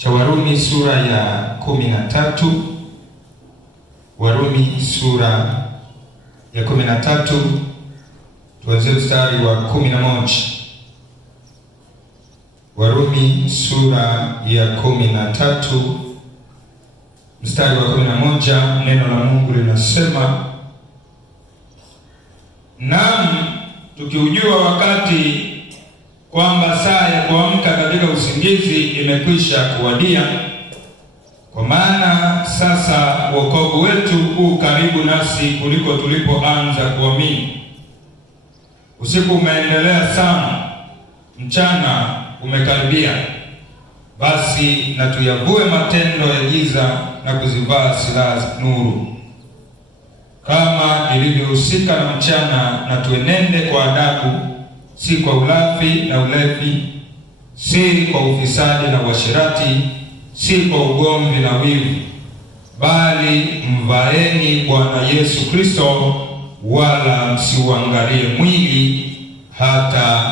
cha Warumi sura ya 13. Warumi sura ya 13, tuanze mstari wa 11. Warumi sura ya 13 mstari wa 11, neno la Mungu linasema, naam, tukiujua wakati kwamba saa ya kuamka katika usingizi imekwisha kuwadia, kwa maana sasa wokovu wetu u karibu nasi kuliko tulipoanza kuamini. Usiku umeendelea sana, mchana umekaribia. Basi na tuyavue matendo ya giza na kuzivaa silaha za nuru. Kama ilivyohusika na mchana, na tuenende kwa adabu, si kwa ulafi na ulevi, si kwa ufisadi na uasherati, si kwa ugomvi na wivu, bali mvaeni Bwana Yesu Kristo, wala msiuangalie mwili hata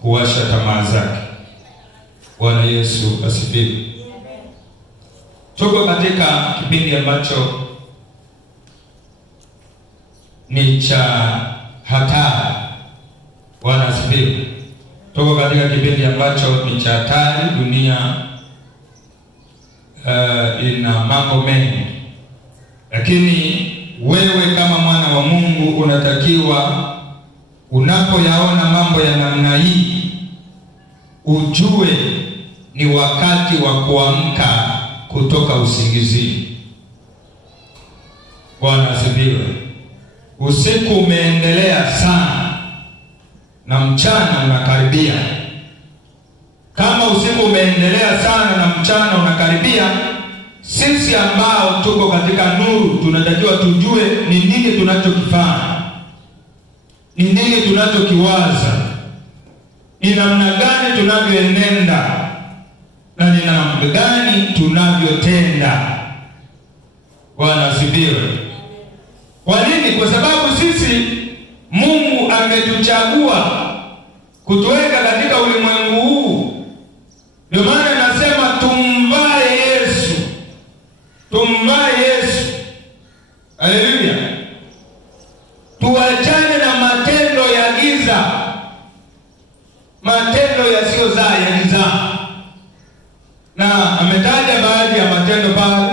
kuwasha tamaa zake. Bwana Yesu asifiwe. Tuko katika kipindi ambacho ni cha hatari. Bwana asifiwe. Tuko katika kipindi ambacho ni cha hatari. Dunia ina mambo mengi, lakini wewe kama mwana wa Mungu unatakiwa, unapoyaona mambo ya namna hii, ujue ni wakati wa kuamka kutoka usingizini. Bwana asifiwe. Usiku umeendelea sana na mchana unakaribia. Kama usiku umeendelea sana na mchana unakaribia, sisi ambao tuko katika nuru tunatakiwa tujue ni nini tunachokifanya, ni nini tunachokiwaza, ni namna gani tunavyoenenda, na ni namna gani tunavyotenda. Bwana asifiwe. Kwa nini? Kwa sababu sisi Mungu ametuchagua kutuweka katika ulimwengu huu. Ndio maana nasema tumvae Yesu, tumvae Yesu. Haleluya. Tuachane na matendo ya giza, matendo yasiyozaa ya giza. Na ametaja baadhi ya matendo pale,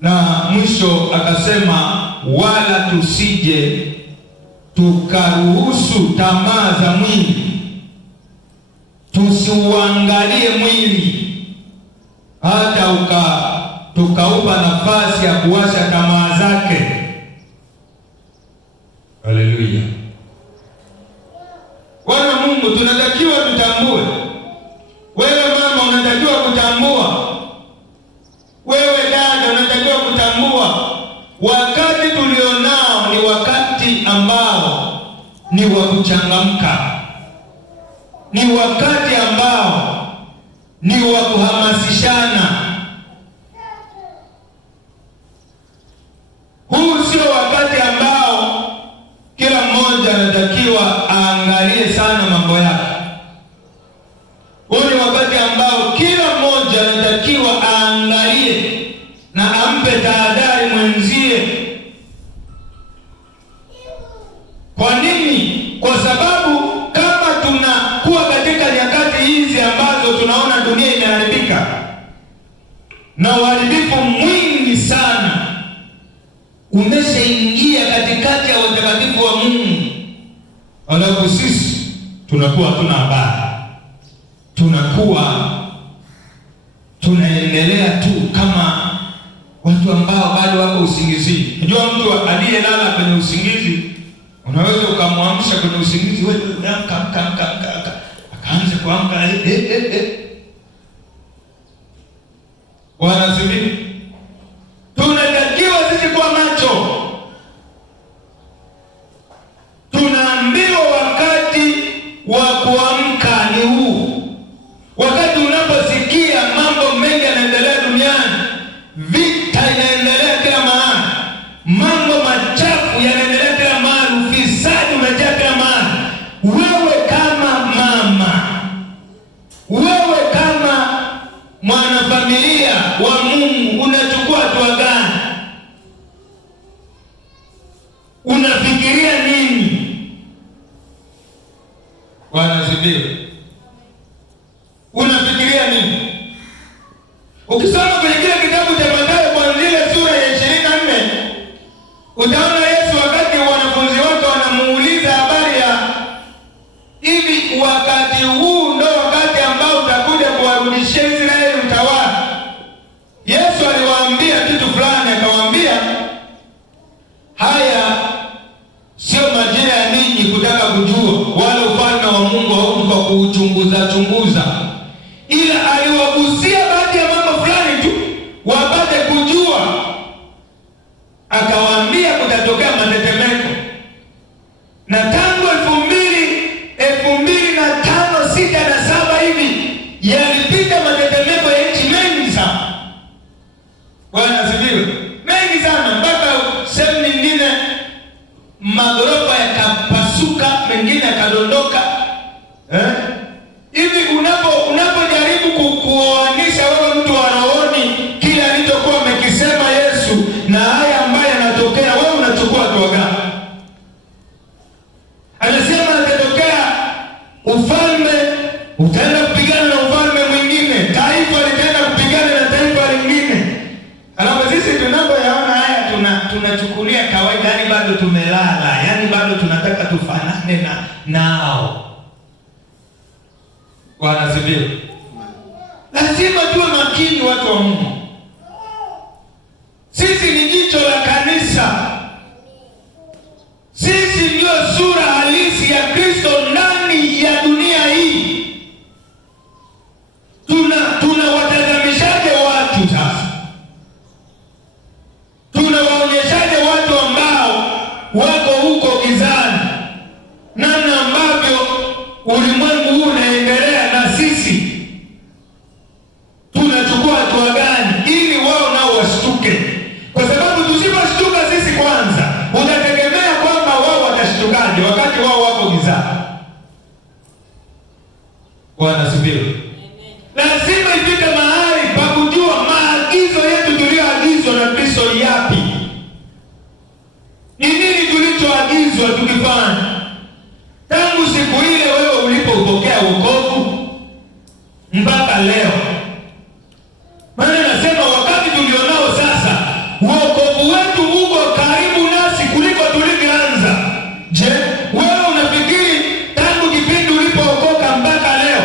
na mwisho akasema, wala tusije tukaruhusu tamaa za mwili, tusiuangalie mwili hata tukaupa nafasi ya kuwasha tamaa zake. Haleluya. Bwana Mungu, tunatakiwa tutambue. Wewe mama unatakiwa kutambua, wewe dada unatakiwa kutambua, wakati tulionao ni wakati ambao ni wa kuchangamka, ni wakati ambao ni wa kuhamasishana. Huu sio wakati ambao kila mmoja anatakiwa aangalie sana mambo yake. Huu ni wakati ambao kila mmoja anatakiwa aangalie na ampe tahadhari mwenzie. Kwa nini? Kwa sababu kama tunakuwa katika nyakati hizi ambazo tunaona dunia imeharibika na uharibifu mwingi sana umeshaingia katikati ya watakatifu wa Mungu, alafu sisi tunakuwa hatuna habari, tunakuwa tunaendelea tu kama watu ambao bado wako usingizini. Unajua mtu aliyelala kwenye usingizi, unaweza ukamwamsha kwenye usingizi, wewe amka, akaanza kuamka. Bwana asifiwe. Tunatakiwa sisi kwa macho, tunaambiwa wakati wa kuamka ni huu. Wakati unaposikia mambo mengi yanaendelea duniani, vita inaendelea kila mahali, mambo machafu yanaendelea kila mahali, ufisadi unajaa kila mahali, wewe kama mama, wewe kama mwanafamilia wa Mungu, unachukua hatua gani? Unafikiria nini? Bwana asifiwe. Unafikiria nini? Ukisoma kwenye kile kitabu cha Mathayo kuanzia sura ya 24, utaona Yesu wakati wanafunzi wake wanamuuliza habari ya hivi, wakati huu ndio wakati ambao utakuja kuwarudishia Israeli utawala. Yesu aliwaambia kitu fulani, akawaambia haya sio majira ya ninyi kutaka kujua, wala ufalme wa Mungu hauko kwa kuuchunguza, ila aliwagusia baadhi ya mambo fulani tu wapate kujua. Akawaambia kutatokea matetemeko, na tangu 2005, 6 na 7 hivi yalipita matetemeko ya nchi mengi sana. Bwana asifiwe. Mengi sana, mpaka sehemu nyingine magorofa yakapasuka, mengine yakadondoka. Hivi unapojaribu kuoanisha wewe mtu wa rohoni kile alichokuwa amekisema Yesu na haya ambayo yanatokea, wewe unachukua hatua gani? Anasema atatokea ufalme, utaenda kupigana na ufalme mwingine, taifa litaenda kupigana na taifa lingine. Alafu sisi tunapoyaona haya tunachukulia kawaida, yani bado tumelala, yani bado tunataka tufanane nao. Bwana asifiwe. Lazima tuwe makini, watu wa Mungu. Sisi ni jicho la kanisa. Sisi ndio sura halisi ya Kristo ndani ya dunia hii. Tunawatazamishaje watu sasa? Tunawaonyeshaje watu ambao wako huko gizani namna ambavyo ulimwengu huu unaendelea, na sisi tunachukua hatua gani ili wao nao washtuke? Kwa sababu tusiposhtuka sisi kwanza, utategemea kwamba wao watashtukaje wakati wao wako gizani. Bwana asifiwe. Lazima ifike mahali pa kujua maagizo yetu tuliyoagizwa na Kristo yapi. Ni nini tulichoagizwa tukifanya? Tangu siku ile wewe ulipopokea wokovu mpaka leo. Maana nasema wakati tulionao sasa, wokovu wetu uko karibu nasi kuliko tulivyoanza. Je, wewe unafikiri tangu kipindi ulipookoka mpaka leo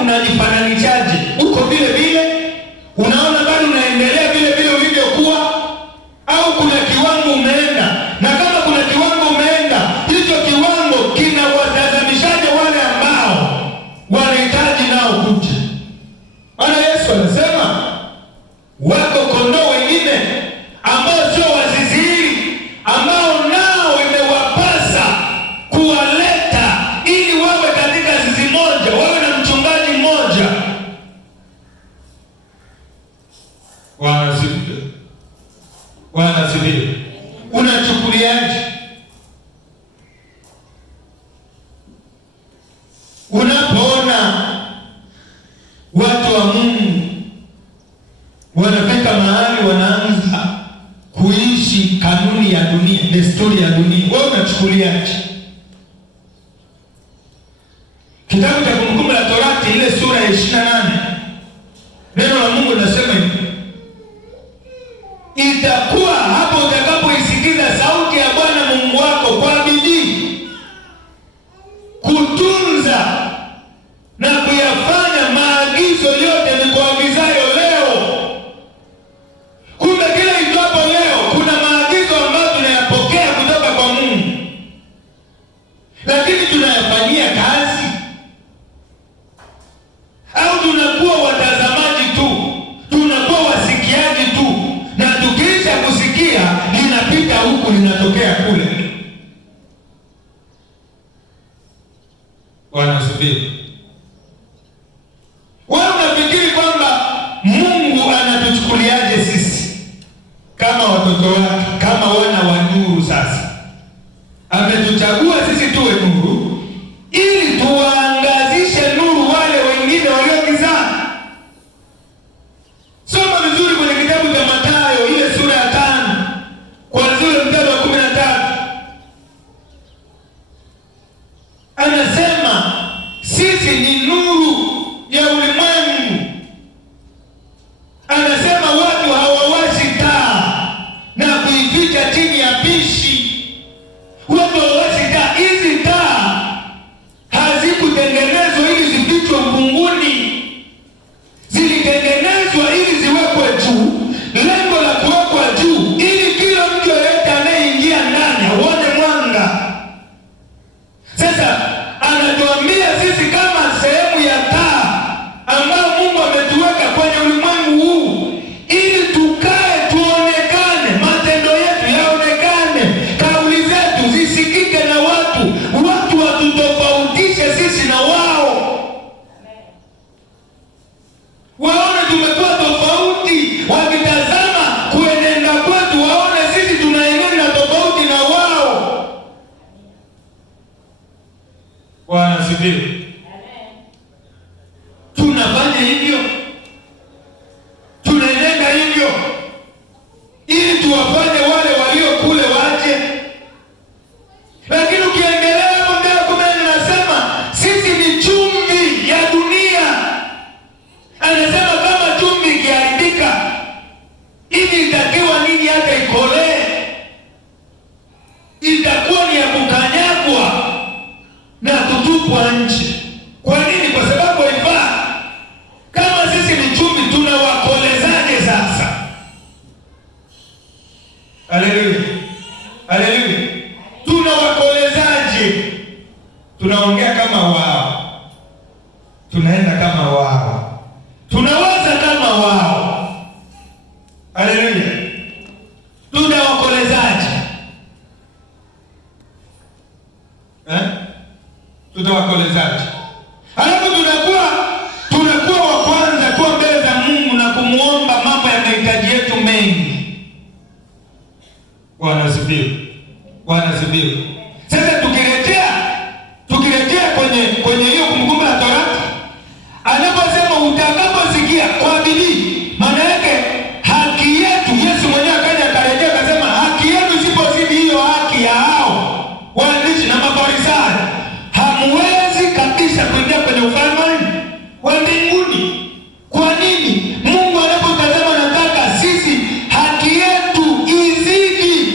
unajifananishaje? Uko vile vile? Unaona bado unaendelea vile vile ulivyokuwa, au kuna kiwango umeenda? Na kama kuna kiwango umeenda, hicho kiwango kinawatazamishaje wale ambao wanahitaji nao kuja? Maana Yesu anasema wako kondoo wengine ambao sio waziziri, ambao nao imewapasa kuwaleta ili wawe katika zizi moja, wawe na mchungaji mmoja. Bwana asifiwe. Bwana asifiwe. Unachukuliaje? Unapoona watu wa Mungu wanafika mahali wanaanza kuishi kanuni ya dunia, desturi ya dunia, wewe unachukuliaje? Kitabu cha Kumbukumbu la Torati ile sura ya 28, neno la Mungu linasema hivi: itakuwa hapo utakapoisikiza sauti ya Bwana Mungu wako kwa bidii kutunza na kuyafanya maagizo yote nikuagizayo leo. Kumbe kila itwapo leo kuna maagizo ambayo tunayapokea kutoka kwa Mungu, lakini tunayafanyia kazi au tunakuwa watazamaji tu, tunakuwa wasikiaji tu, na tukiisha kusikia linapita huku linatokea kule? Bwana asifiwe. Wewe unafikiri kwamba Mungu anatuchukuliaje sisi kama watoto wake, kama wana wa nuru? Sasa ametuchagua sisi tuwe nuru ili tuwaangazishe nuru wale wengine walio gizani. tunaenda kama wao, tunawaza kama wao. Haleluya! Tutawakolezaje? Tutawakolezaje? Halafu tunakuwa wa kwanza kuwa mbele za Mungu na kumuomba mambo ya mahitaji yetu mengi. Bwana asifiwe. Bwana asifiwe. Sasa tukirejea kwenye hiyo Kumbukumbu la Torati, anaposema utakaposikia kwa bidii, maana yake haki yetu. Yesu mwenyewe akaja akarejea akasema haki yetu isipozidi hiyo haki ya hao waandishi na Mafarisayo, hamwezi kabisa kuingia kwenye ufalme wa mbinguni. Kwa nini? Mungu anapotazama anataka sisi haki yetu izidi.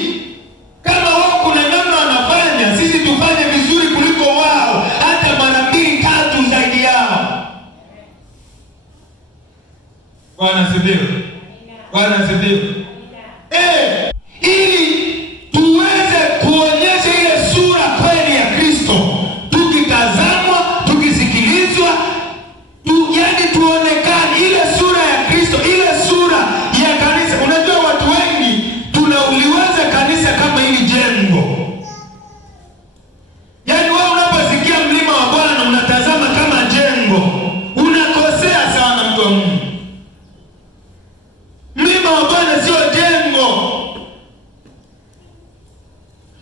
Kama wao kuna namna wanafanya, sisi tufanye vizuri kuliko wao, hata mara 2 3 zaidi yao. Bwana asifiwe. Bwana asifiwe. Ili tuweze kuonyesha ile sura kweli ya Kristo, tukitazamwa, tukisikilizwa, yaani tuonekane ile sura ya Kristo, ile sura ya kanisa. Unajua watu wengi tunauliwaza kanisa kama hili jengo. Yaani wewe unaposikia mlima wa Bwana unatazama kama jengo, unakosea sana mtu wa Mungu. Mlima wa Bwana sio jengo.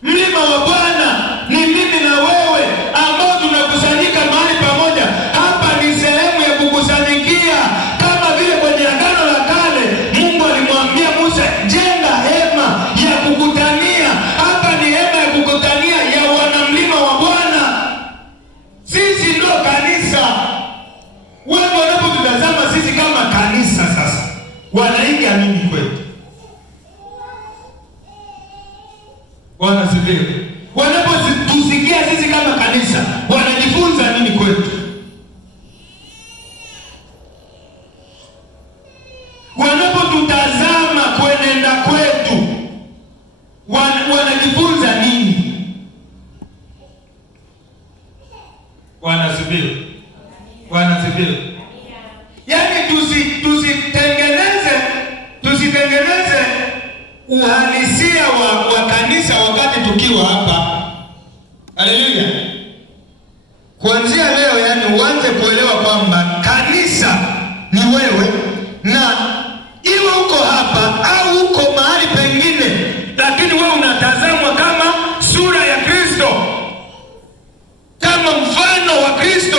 Mlima wa Bwana ni mimi na wewe ambao tunakusanyika mahali pamoja. Hapa ni sehemu ya kukusanyikia, kama vile kwenye Agano la Kale Mungu alimwambia Musa, jenga hema ya kukutania. Hapa ni hema ya kukutania ya wanamlima wa Bwana. Sisi ndio kanisa. Wewe wanapotutazama sisi kama kanisa, sasa wanaiga nini kwetu? Bwana asifiwe. Wanapotusikia sisi kama kanisa, wanajifunza nini kwetu? Wanapotutazama kwenenda kwetu, wanajifunza nini? Bwana asifiwe. Bwana asifiwe. Yaani tusitengeneze uhalisia wa kanisa wakati tukiwa hapa. Haleluya. Kuanzia leo, yaani uanze kuelewa kwamba kanisa ni wewe, na iwe uko hapa au uko mahali pengine, lakini wewe unatazamwa kama sura ya Kristo, kama mfano wa Kristo.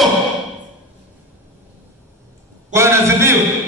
Bwana asifiwe.